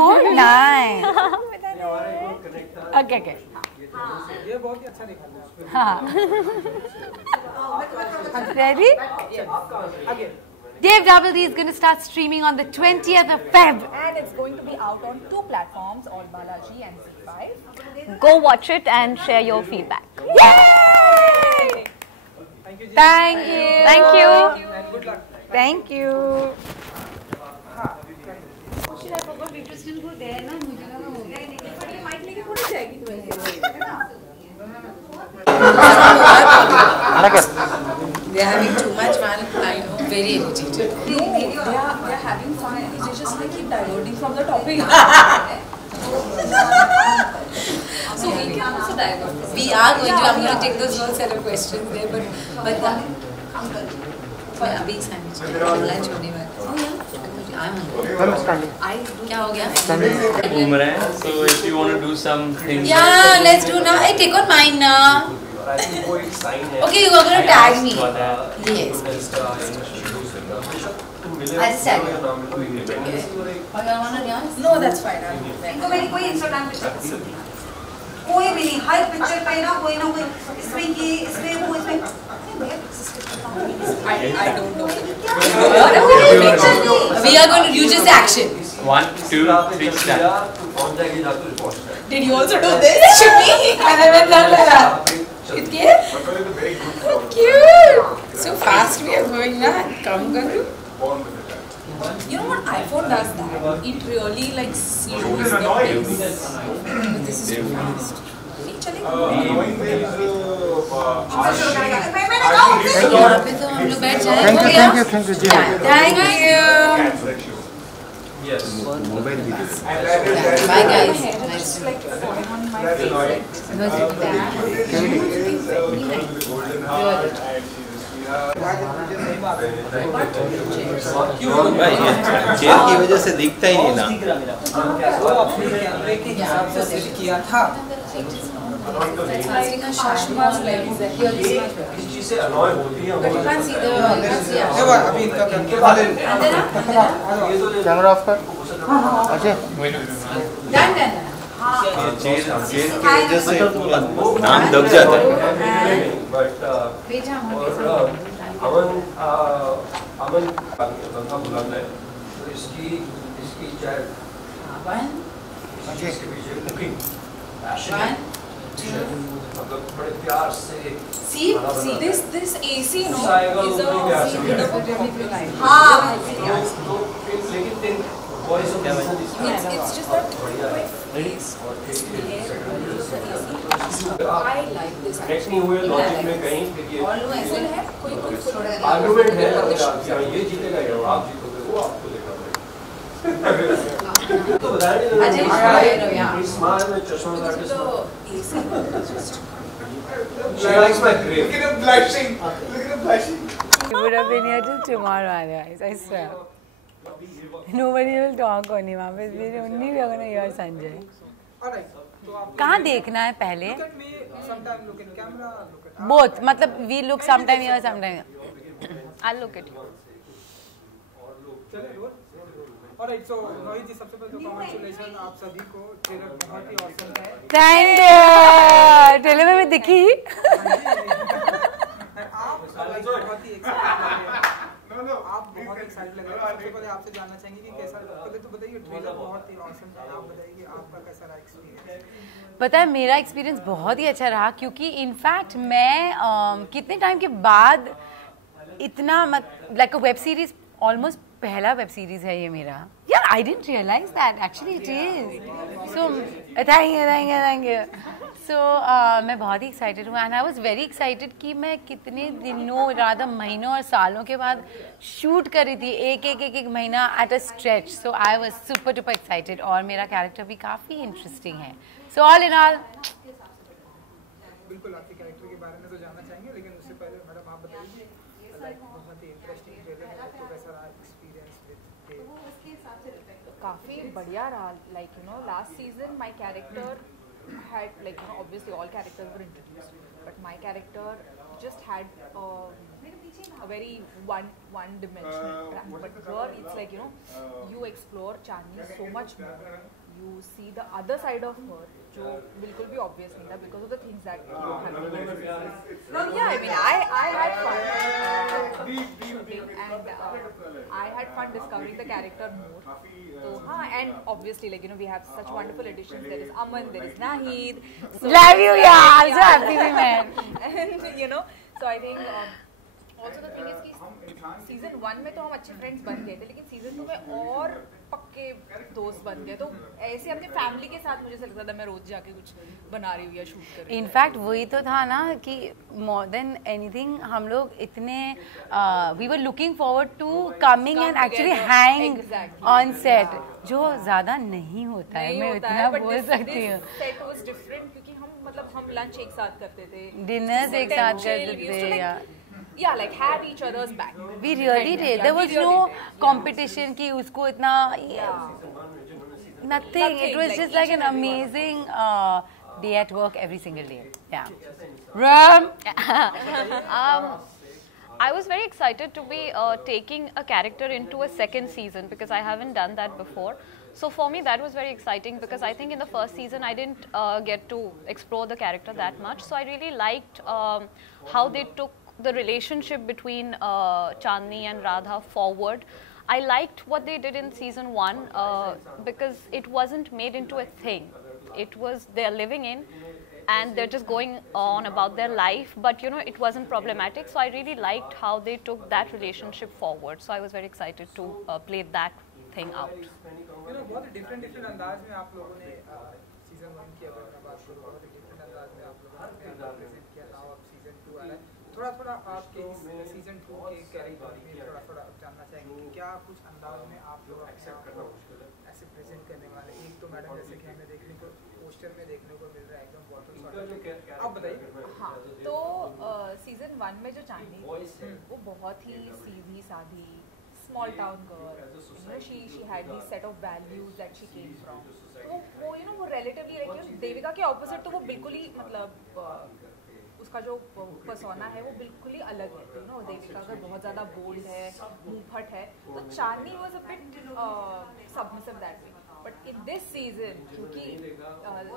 so nice. Okay, okay. ये बहुत ही अच्छा निकाला है। हाँ. Ready? Again. Dave Double D is going to start streaming on the 20th of Feb. And it's going to be out on 2 platforms, All Balaji and Z5. Go watch it and share your feedback. Yay! Thank you. Ji. Thank you. Thank you. And good luck. Thank you. They're having too much fun. I know, very irritated. They're having fun because they just keep diverting from the topic. So we can also divert. We are going to. I'm going to take those whole set of questions there, but yeah, big sandwich. Lunch होने वाला. Oh yeah. I'm hungry. क्या हो गया? घूम रहे हैं. So if you want to do some things. Yeah, let's do now. Hey, take on mine now. Okay, you are going to tag me. Yes. I'll just tag you. Okay. Or you want to dance? No, that's fine. इनको मेरी कोई Instagram पे कोई भी नहीं, हर picture पे ना कोई इसमें ये इसमें वो इसमें I don't know. We are going to do just action. 1, 2, 3, start. Did you also do this to me? And I went down like that. It came? So cute. So fast we are going now. Come, Garu. You know what iPhone does that? It really like slows the pace. But this is too fast. चलेगा? यहाँ पे तो हम लोग बैठ जाएं. Thank you. Thank you. Yes. Bye guys. Nice to meet you. भाई chair की वजह से दिखता ही नहीं ना. वो अपने कैमरे के हिसाब से सेट किया था. अभी इनका कैमरा ऑफ कर. अच्छा. चेयर की वजह से नाम दब जाता है. अमन तनखा बुलंद है तो इसकी चाहे इसके पीछे कुकिंग मतलब बड़े प्यार से See this AC no is हाँ लेकिन voice of it's just that I like this. Connect नहीं हुए लॉजिक में कहीं फिर ये ऐसे है कोई आर्गुमेंट है ये जीतेगा या आप जीतोगे वो आपको देखना पड़ेगा. तो बताया स्मार्ट में चश्मा लगा के she likes my grave. Look at him blushing. You would have been here till tomorrow otherwise, I swear. Nobody will talk only. वहाँ पे only we are going to hear Sanjay. Alright. तो आप कहाँ देखना है पहले? look at me sometime look in camera look at Both. मतलब we look sometime here, sometime here. I'll look at you. चले रोल. Alright, so रोहित जी सबसे पहले तो congratulations आप सभी को. ट्रेलर बहुत ही awesome है. Thank you. ट्रेलर में मैं दिखी. आप बहुत ही excited लग रहे हैं. आप बहुत एक्साइटेड लग रहे हैं. सबसे पहले आपसे जानना चाहेंगे कि कैसा, पहले तो बताइए ट्रेलर बहुत ही ऑसम था. आप बताइए आपका कैसा रहा एक्सपीरियंस. पता है मेरा एक्सपीरियंस बहुत ही अच्छा रहा क्योंकि इनफैक्ट मैं कितने टाइम के बाद इतना like a web series almost पहला वेब सीरीज है ये मेरा. यार I didn't realise that actually it is. So thank you. So मैं बहुत ही एक्साइटेड हूँ and I was very excited कि मैं कितने दिनों रात महीनों और सालों के बाद शूट कर रही थी एक महीना at a stretch. So I was super duper excited और मेरा कैरेक्टर भी काफ़ी इंटरेस्टिंग है. सो ऑल इन ऑल बिल्कुल आपके कैरेक्टर के बारे में तो जानना चाहेंगे लेकिन उससे पहले मैडम आप बताइए लाइक बहुत ही इंटरेस्टिंग ट्रेलर है तो कैसा रहा एक्सपीरियंस विद काफी बढ़िया रहा. Like you know, last season my character had like you know obviously all characters were introduced, but my character just had a very one dimensional track, but here it's like, you know, you explore Chandni so much more. You see the other side of her, जो बिल्कुल भी obvious नहीं था because of the things that you have been. No, yeah, I mean, I had fun shooting and I had fun discovering the character more. So, and obviously, like, you know, we have such wonderful additions. There is Aman, there is Nahid. So Love you, yeah. I'm so happy we met. And you know, so I think also the thing is कि season 1 में तो हम अच्छे friends बन गए थे, लेकिन season 2 में और पक्के दोस्त बन गए. तो ऐसे अपने फैमिली के साथ मुझे लगता था मैं रोज जाके कुछ बना रही हूँ या शूट कर रही हूँ. इनफैक्ट वही तो था ना कि more than anything हम लोग इतने we were looking forward to coming and actually hang on set, जो ज़्यादा नहीं होता है. मैं इतना बोल सकती हूँ. Set was different क्योंकि हम lunch एक साथ करते थे, डिनर्स एक साथ करते थे या yeah, like had each other's back. We really did. There was no competition कि उसको इतना nothing. It was just like an amazing day at work every single day. Yeah. Ram. I was very excited to be taking a character into a second season because I haven't done that before. So for me that was very exciting because I think in the first season I didn't get to explore the character that much. So I really liked how they took the relationship between Chandni and Radha forward. I liked what they did in season 1 because it wasn't made into a thing. It was they're living in and they're just going on about their life, but you know it wasn't problematic. So I really liked how they took that relationship forward. So I was very excited to play that thing out. You know, बहुत different अंदाज में आप लोगों ने season 1 की अगर मैं बात करूँ, बहुत different अंदाज में आप लोगों ने present किया. Now अब season 2 आ रहा है. थोड़ा आपके सीजन 2 के कैरेक्टर में थोड़ा जानना चाहेंगे कि क्या कुछ अंदाज में आप लोग ऐसे प्रेजेंट करने वाले. एक तो मैडम जैसे कि हमें देखने को पोस्टर में देखने को मिल रहा है एकदम बॉटल शॉट. आप बताइए. हाँ, तो सीजन 1 में जो चांदनी वो बहुत ही सीधी साधी small town girl, you know, she had these set of values that she came from. वो you know वो relatively like you know, Devika के opposite तो वो बिल्कुल ही मतलब उसका जो पर्सोना है वो बिल्कुल ही अलग है. यू नो देविका अगर बहुत ज़्यादा बोल्ड है, मुंहफट है, तो Chandni was a bit submissive that way. But in this season क्योंकि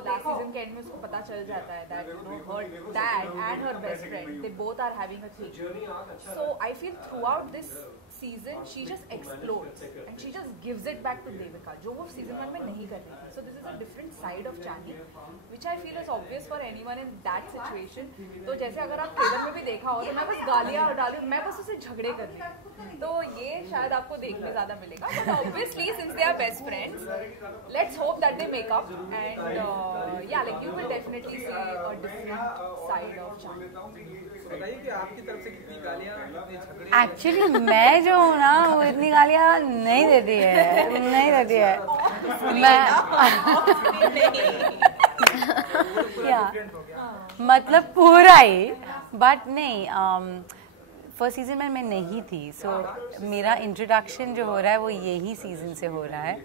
लास्ट सीजन के एंड में उसको पता चल जाता है that you know her dad and her best friend they both are having a thing. So I feel throughout this season she just explodes and she just gives it back to Devika, जो वो season 1 में नहीं कर रही थी. So this is a different side of Chandni, which I feel is obvious for anyone in that situation. तो जैसे अगर आप ट्रेलर में भी देखा हो तो मैं बस गालियाँ डालूँ, मैं बस उसे झगड़े कर रही. तो ये शायद आपको देखने ज़्यादा मिलेगा. But obviously since they are best friends, let's hope that they make up and yeah, like you will definitely see a different side of Chandni. बताइए कि आपकी तरफ से कितनी गालियाँ कितने झगड़े. एक्चुअली मैं जो हूँ ना वो इतनी गालियाँ नहीं देती है, नहीं देती है. मैं मतलब पूरा ही. बट नहीं, फर्स्ट सीजन में मैं नहीं थी. सो मेरा इंट्रोडक्शन जो हो रहा है वो यही सीजन से हो रहा है.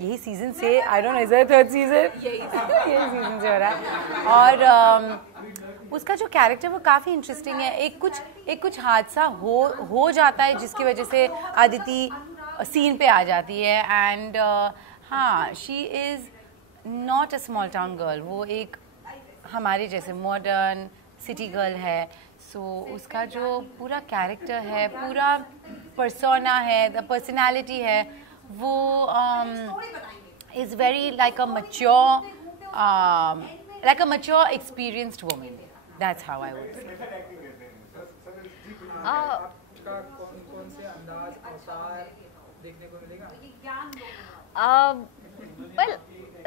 यही सीजन से आई don't no is it third season, यही सीजन से हो रहा है. और उसका जो कैरेक्टर वो काफ़ी इंटरेस्टिंग है. एक कुछ हादसा हो जाता है जिसकी वजह से आदिति सीन पे आ जाती है. एंड हाँ, she is not a small town girl. वो एक हमारे जैसे मॉडर्न सिटी गर्ल है. सो उसका जो पूरा कैरेक्टर है, पूरा पर्सोना है, द पर्सनैलिटी है, वो is very like a mature experienced woman. That's how I would say. आपका कौन से अंदाज अवतार देखने को मिलेगा? Well,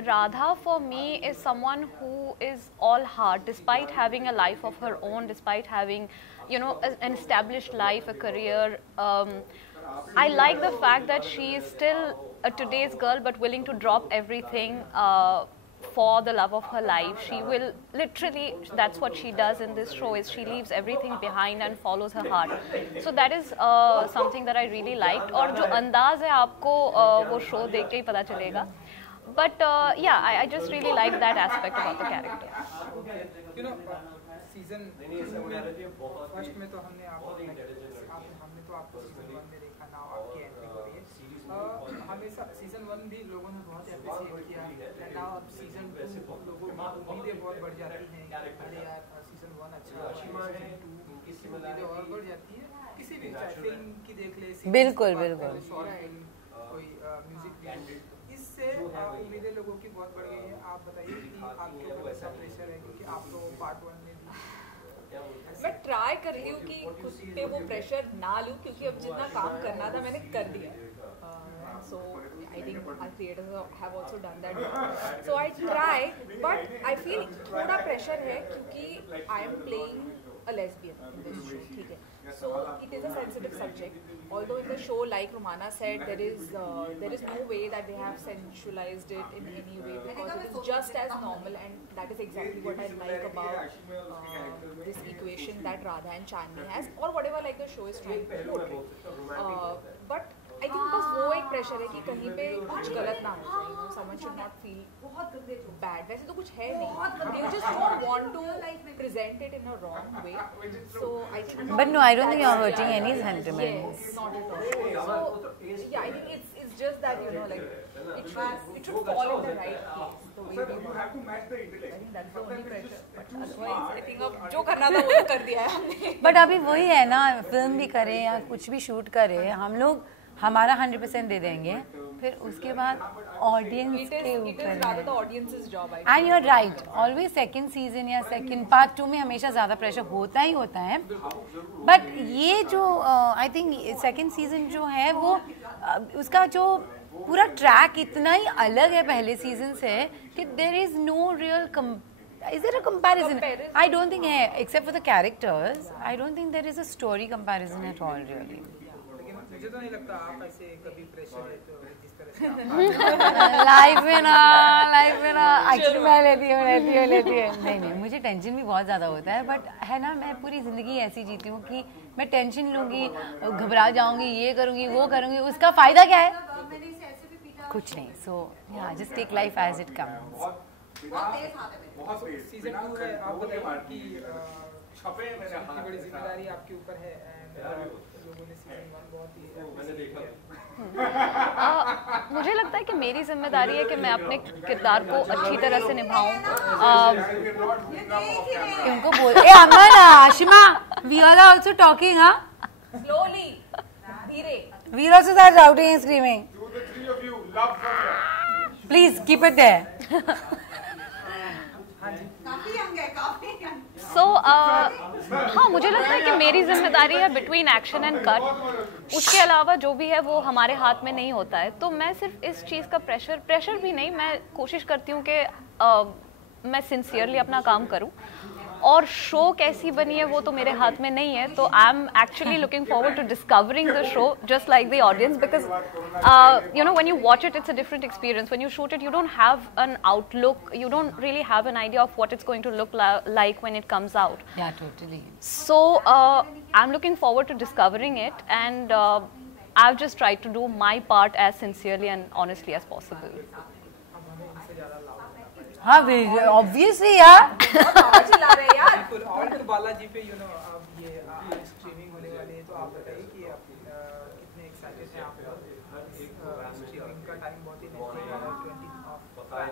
Radha for me is someone who is all heart, despite having a life of her own, despite having, you know, an established life, a career. I like the fact that she is still a today's girl, but willing to drop everything for the love of her life. She will literally, that's what she does in this show, is she leaves everything behind and follows her heart. So that is something that I really liked. और जो अंदाज है आपको वो show देख के ही पता चलेगा. But yeah, I just really like that aspect about the character. You know, season 2 में फर्स्ट में तो हमने आपको तो आपको सीजन 1 में देखा, नाउ आपकी एंट्री हो रही है। हमेशा सीजन 1 भी लोगों ने बहुत अप्रिशिएट किया, नाउ अब सीजन 2 लोगों की उम्मीदें बहुत बढ़ जाती हैं, अरे यार सीजन 1 अच्छा हुआ, सीजन 2 की उम्मीदें और बढ़ जाती है। किसी भी चाहे फिल्म की देख ले, बिल्कुल बिल्कुल, शॉर्ट फिल्म, कोई म्यूजिक वीडियो, इससे उम्मीदें लोगों की बहुत बढ़ गई है। आप बताइए कि आपके ऊपर ऐसा प्रेशर है, क्योंकि आप तो पार्ट 1 में भी। मैं ट्राई कर रही हूँ कि खुद पे वो प्रेशर ना लूँ, क्योंकि अब जितना काम करना था मैंने कर दिया। So I think our creators have also done that. So I try, but I feel थोड़ा pressure है क्योंकि I am playing a lesbian in this show, ठीक है? So it is a sensitive subject. Although in the show, like Romana said, there is no way that they have sensualized it in any way, because it is just as normal, and that is exactly what I like about this equation that Radha and Chandni has, or whatever like the show is trying to portray. But I think बस वो एक pressure है कि कहीं पे कुछ गलत ना हो जाए, someone should not feel bad. वैसे तो कुछ है नहीं, you just don't want to present it in a wrong way. So I think. But no, I don't think you're hurting any sentiments. Yes, not at all. So yeah, I think it's just that, you know, like it should fall in the right place. The way we have to match the intellect. I think that's the only pressure. But otherwise, I think अब जो करना था वो कर दिया है हमने. But अभी वही है ना, फिल्म भी करें या कुछ भी शूट करें, हम लोग हमारा 100% दे देंगे, फिर उसके बाद ऑडियंस के ऊपर है। And you are right, always second season या सेकंड पार्ट 2 में हमेशा ज़्यादा प्रेशर होता ही होता है। बट ये जो आई थिंक सेकंड सीजन जो है वो उसका जो पूरा ट्रैक इतना ही अलग है पहले सीजन से कि there is no real Is there a comparison? I don't think है, except for the characters. I don't think there is a story comparison at all, really. मुझे तो नहीं लगता आप ऐसे कभी प्रेशर है तो जिस तरह से लाइफ में ना एक्चुअली मैं लेती हूँ नहीं मुझे टेंशन भी बहुत ज़्यादा होता है, बट है ना, मैं पूरी ज़िंदगी ऐसी जीती हूँ कि मैं टेंशन लूँगी, घबरा जाऊँगी, ये करूँगी वो करूँगी, उसका फ़ायदा क्या है? कुछ नहीं। So yeah just take life as it comes. Season 2 है, आप बताइए कि इतनी बड़ी जिम्मेदारी आपके ऊपर है, लोगों ने सीजन 1 बहुत ही मुझे लगता है कि मेरी जिम्मेदारी है कि मैं अपने किरदार को अच्छी तरह से निभाऊं। उनको बोल Aman Ashima, we are also talking, हाँ स्लोली, धीरे, we are also start shouting and screaming. Please keep it there. हाँ, मुझे लगता है कि मेरी जिम्मेदारी है बिटवीन एक्शन एंड कट, उसके अलावा जो भी है वो हमारे हाथ में नहीं होता है। तो मैं सिर्फ इस चीज़ का प्रेशर भी नहीं, मैं कोशिश करती हूँ कि मैं सिंसियरली अपना काम करूँ, और शो कैसी बनी है वो तो मेरे हाथ में नहीं है। तो I am actually looking forward to discovering the show just like the audience, because you know when you watch it, it's a different experience. When you shoot it, you don't have an outlook, you don't really have an idea of what it's going to look like when it comes out. Yeah, totally. So I'm looking forward to discovering it, and I've just tried to do my part as sincerely and honestly as possible. हाँ obviously यार, बिल्कुल। और तो बालाजी पे you know अब ये streaming होने वाली है, तो आप बताइए कि आप कितने एक्साइटेड हैं आप लोग? स्ट्रीमिंग का टाइम बहुत ही नजदीक आ रहा है,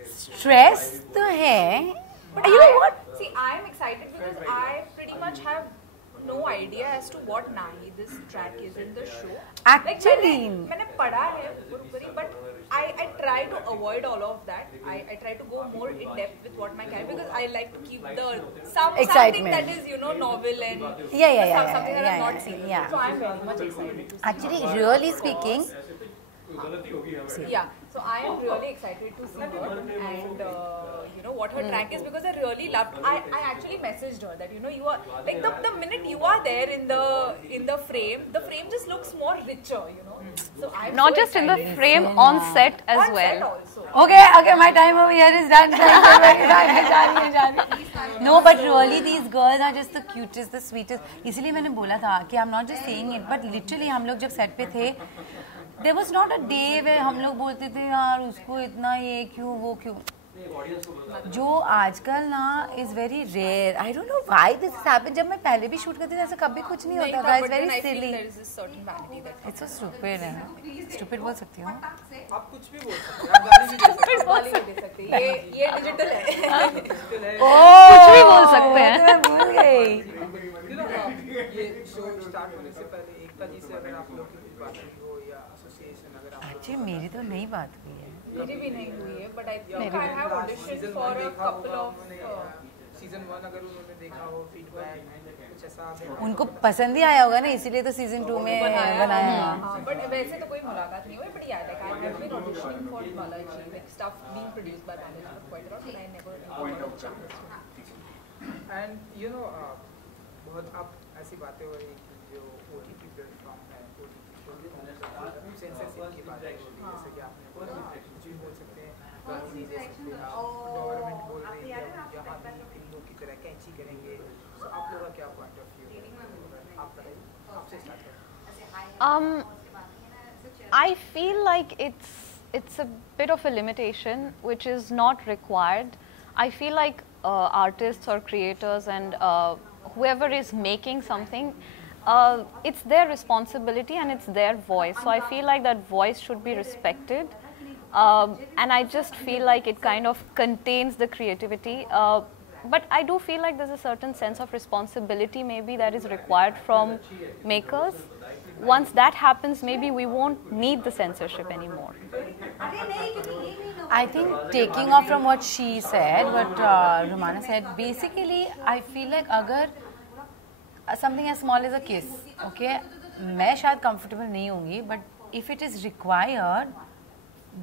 20 स्ट्रेस तो है, but you know what? See, I am excited because I pretty much have no idea as to what nahi this track is in the show. Actually, मैंने पढ़ा है but I try to avoid all of that. I try to go more in depth with what my character, because I like to keep the something that is, you know, novel and something that I've not seen. Yeah. So I'm very much excited to see. Actually, really speaking, yeah. So I am really excited to see her and you know what her track is, because I really loved. I actually messaged her that, you know, you are like the minute you are there in the frame just looks more richer, you know. So I'm not so just in the excited. frame, on set as On well. set also. okay, my time over here is done. No, but really these girls are just the cutest, the sweetest. इसलिए मैंने बोला था कि I'm not just saying it, but literally हम लोग जब set पे थे, there was not a day where हम लोग बोलते थे यार उसको इतना ये क्यों वो क्यों. जो आजकल ना is very rare. I don't know why this happened. जब मैं पहले भी शूट करती थी ऐसा कभी कुछ नहीं होता था. It's very silly. It's so stupid है. स्टूपिड बोल सकती हूँ. आप कुछ भी बोल सकते हैं, आप गाली भी दे सकते हैं. ये डिजिटल है. कुछ भी बोल सकते हैं. मैं भूल गई. ये शो स्टार्ट होने से पहले एकता जी से अगर आप लोग की कुछ बात हुई हो या एसोसिएशन अगर आप एक्चुअली मेरी तो नहीं बात हुई है. मेरी भी नहीं हुई है, but I think I have audition for a couple off season 1 अगर उन्होंने देखा हो फीडबैक कुछ ऐसा उनको पसंद ही आया होगा ना, इसीलिए तो सीजन 2 में बनाया. बट वैसे तो कोई मुलाकात नहीं हुई. But yeah like I have been auditioning for Balaji, like stuff being produced by Balaji quite a lot, but I never got a chance. And you know बहुत आप ऐसी बातें हो रही कि जो ओटीटी प्लेटफॉर्म है, ओटीटी सेंसरशिप की बात है, जैसे कि आपने बोला कुछ भी बोल सकते हैं, गाली नहीं दे सकते आप, गवर्नमेंट बोल रही है यहाँ फिल्मों की तरह कैंची करेंगे. सो आप लोगों का क्या पॉइंट ऑफ व्यू है? आप बताइए, आपसे स्टार्ट करें. I feel like it's a bit of a limitation which is not required. I feel like artists or creators and whoever is making something, it's their responsibility and it's their voice. So I feel like that voice should be respected. And I just feel like it kind of contains the creativity. But I do feel like there's a certain sense of responsibility maybe that is required from makers. Once that happens, maybe we won't need the censorship anymore. I think taking off from what she said, what Rumana said, basically I feel like अगर something as small as a kiss, okay, मैं शायद comfortable नहीं होंगी, but if it is required,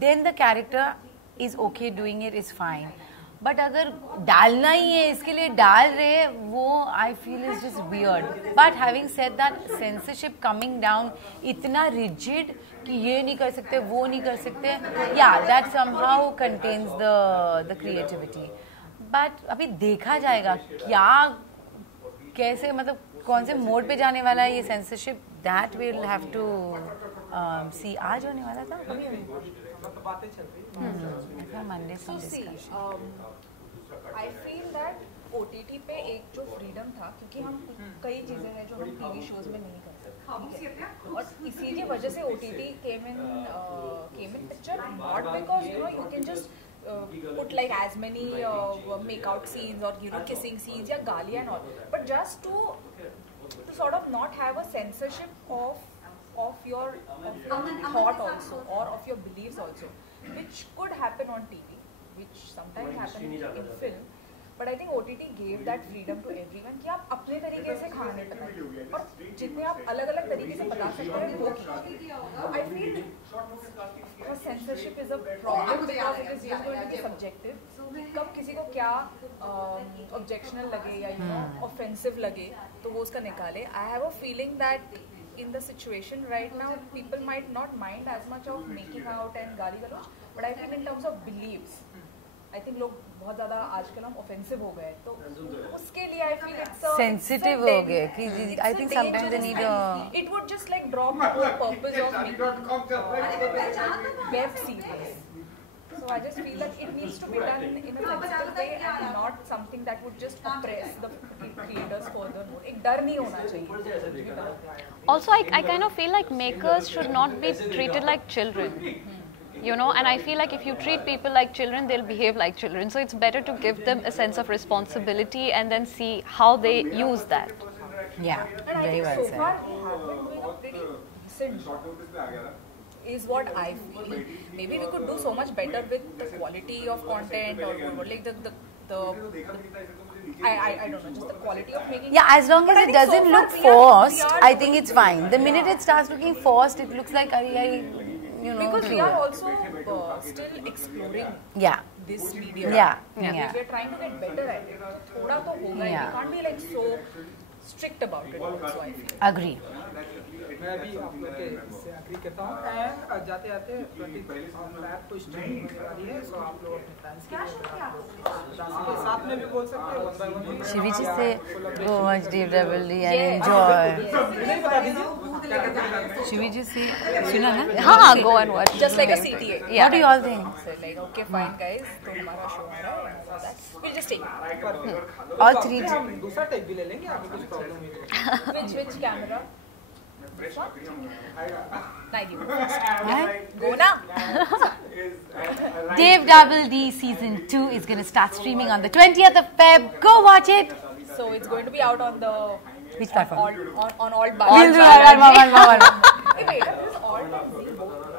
then the character is okay doing it, is fine. But अगर डालना ही है इसके लिए डाल रहे, वो I feel is just weird. But having said that, censorship coming down इतना रिजिड कि ये नहीं कर सकते, वो नहीं कर सकते, या that somehow contains the creativity. But अभी देखा जाएगा क्या कैसे, मतलब कौन से मोड पे जाने वाला है ये censorship. That will have to see. आज होने वाला था अभी बातें चल रही Monday. So see, I feel that OTT पे एक जो फ्रीडम था, क्योंकि हम कई चीज़ें हैं जो हम टीवी शोज में नहीं कर सकते, और इसी की वजह से OTT came in picture, not because you can just put like as many make out scenes or kissing scenes या गालियाँ and all, but just to sort of not have a censorship of your thought also or of your beliefs also, which could happen on TV, which sometimes happen in film. But I think OTT gave that freedom to everyone कि आप अपने तरीके से कहानी बताएं, और जितने आप अलग अलग तरीके से बता सकते हैं वो कीजिए. So I feel censorship is a problem because it is going to be subjective. कब किसी को क्या objectionable लगे या offensive लगे तो वो उसका निकाले. I have a feeling that in the situation right now, people might not mind as much of making out and गाली गलौज, but I feel in terms of beliefs, I think लोग बहुत ज़्यादा आजकल हम offensive हो गए, तो उसके लिए I feel it's a sensitive हो गए कि I think sometimes they need a. It would just like drop the whole purpose of making web series. So I just feel like it needs to be done in a sensible way and not something that would just oppress the creators furthermore. एक डर नहीं होना चाहिए. Also, I kind of feel like makers should not be treated like children. You know, and I feel like if you treat people like children, they'll behave like children. So it's better to give them a sense of responsibility and then see how they use that. Yeah, and very well so far we have been doing a pretty decent job, is what I feel. Maybe we could do so much better with the quality of content or like the I don't know, just the quality of making. Yeah, as long as it doesn't look forced, I think it's fine. The minute it starts looking forced, it looks like you know. Because we are also still exploring. Yeah. This medium. Yeah. We are trying to get better at it. थोड़ा तो होगा ही. We can't be like so strict about it also, I feel. Agree. मैं भी आप लोग के इससे agree करता हूँ. एंड जाते जाते रैप को स्ट्रीम होने वाली है, सो आप लोग अपने फैंस के साथ में भी बोल सकते हैं one by one. Shivi ji say go watch Deep Double D and enjoy. नहीं बता दीजिए. Should we just say, सुना ना? हाँ, go and watch. Just like a CTA. What do you all think? So like, okay, fine, guys. तो हमारा show आ रहा है and all that. We'll just take it. All three. हम दूसरा take भी ले लेंगे, आपको कुछ प्रॉब्लम नहीं है। Which camera? Not you. Right? Go na. Dave Double D season 2 is going to start streaming on the 20th of Feb. Go watch it. So it's going to be out on the Which platform? on all We'll do bars. one. Wait, this is all on Z.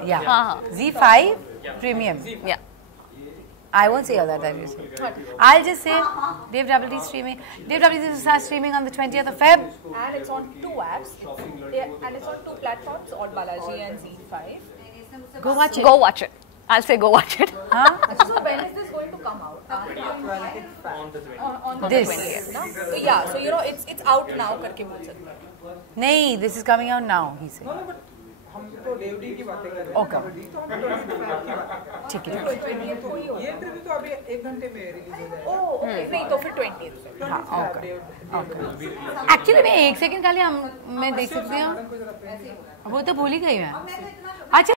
Yeah. Uh-huh. Z5 Premium. Yeah. I won't say all that. I'll just say Dave Double D streaming. Dave Double D will start streaming on the 20th of Feb. And it's on 2 apps. And it's on 2 platforms, All Balaji and Z5. Go watch it. Go watch it. I'll say go watch it. Huh? So when is this going to come out? On the This. 20th, no? So yeah, so you know it's out now करके बोल सकते हैं. नहीं, this is coming out now, he said. No, but हम तो डेवडी की बातें कर रहे हैं। Okay. तो हम 20 फैब की बात कर रहे हैं। ठीक है। ये इंटरव्यू तो अभी 1 घंटे में रिलीज हो जाएगा। Oh, okay. नहीं तो फिर 20th. हाँ, okay. Actually मैं 1 सेकंड खाली मैं देख सकती हूँ। वो तो भूल ही गई मैं। अच्छा